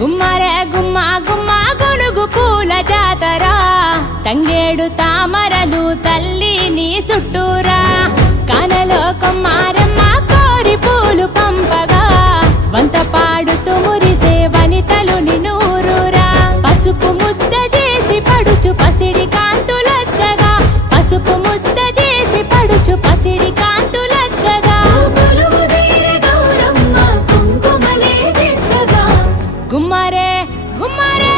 గుమ్మరే గుమ్మ గుమ్మ గొనుగు పూల జాతర తంగేడు తామరలు తల్లి నీ చుట్టూరా కానలో కొమ్మారమ్మ కోరి పూలు పంపగా వంత పాడుతూ మురిసే వనితలు నినూరురా పసుపు ముద్ద చేసి పడుచు పసిడి కాంతులద్దగా పసుపు ముద్ద చేసి పడుచు పసిడి కాంతులద్దగా గుమ్మరే గుమ్మరే